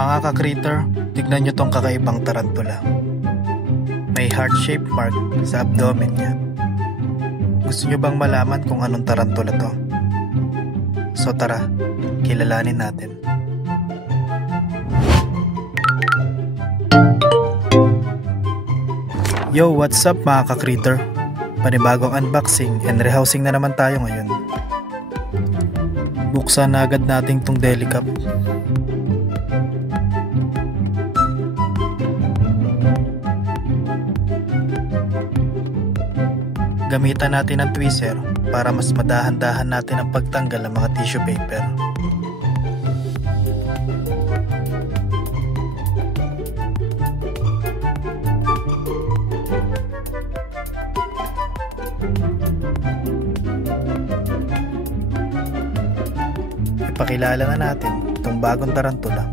Mga ka-critter, tignan nyo tong kakaibang tarantula. May heart-shaped mark sa abdomen niya. Gusto nyo bang malaman kung anong tarantula to? So tara, kilalanin natin. Yo, what's up mga ka-critter? Panibagong unboxing and rehousing na naman tayo ngayon. Buksan na agad natin tong deli cup. Gamitan natin ang tweezer para mas madahan-dahan natin ang pagtanggal ng mga tissue paper. Ipakilala na natin itong bagong tarantula.